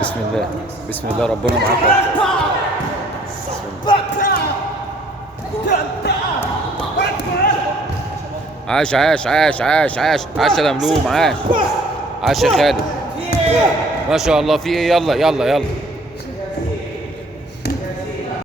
بسم الله بسم الله ربنا معاك. عاش عاش عاش عاش عاش عاش يا دملوم، عاش عاش يا خالد، ما شاء الله. في ايه؟ يلا يلا يلا.